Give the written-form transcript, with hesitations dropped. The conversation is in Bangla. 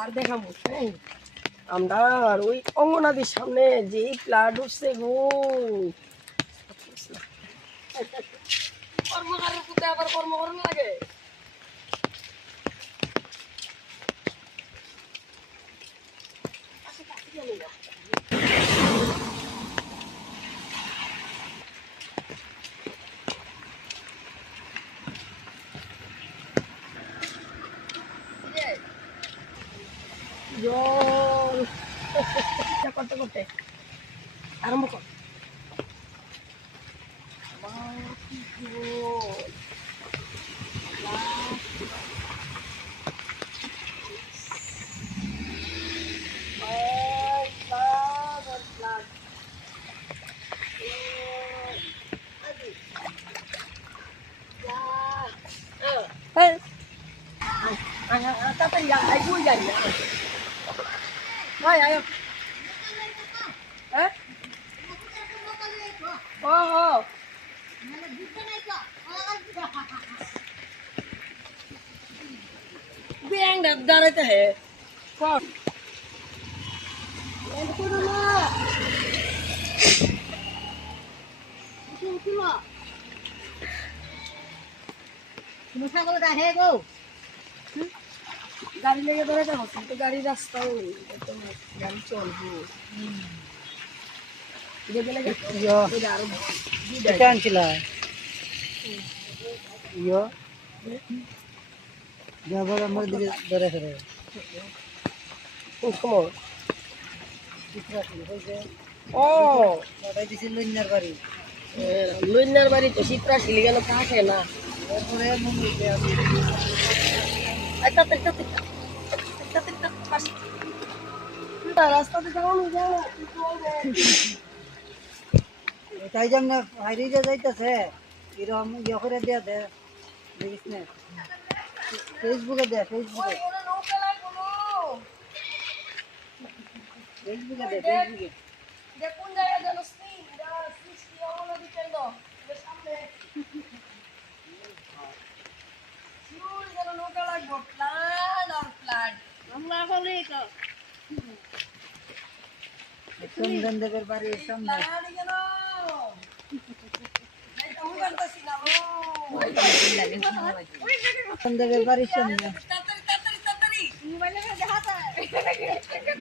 আর দেখাবো হ্যাঁ আমরা ওই অঙ্গনাদির সামনে যে প্লাট উঠছে গো কর্মকারের পুঁতে আবার কর্ম করার লাগে জল করতে করতে আরম্ভ কর তাড়াতাড়ি আয় বই যাই আয় আয় হ্যাঁ ও ও ব্যাংক দাঁড়াতে হে কর গাড়ি লেগে দাঁড়াতে হচ্ছে তো গাড়ি রাস্তাও গাড়ি চলবো লইনার বাড়ি তো শীতরা ছিলি গেল থাকে না রাস্তাতে যাও তাই যে আমরা হাইরে যাইতেছে এরকম ইয়ে করে দেয়া দে দেখিস না ফেসবুকে দে ফেসবুকে দেখুন জায়গা জানো সৃষ্টি অবনদী কেন্দ্র সামনে যেন নৌকা লাগবো প্লান আর প্লান আমরা বলি তো চন্দনদেবের বাড়ির সামনে চন্দনদেবের বাড়ির সামনে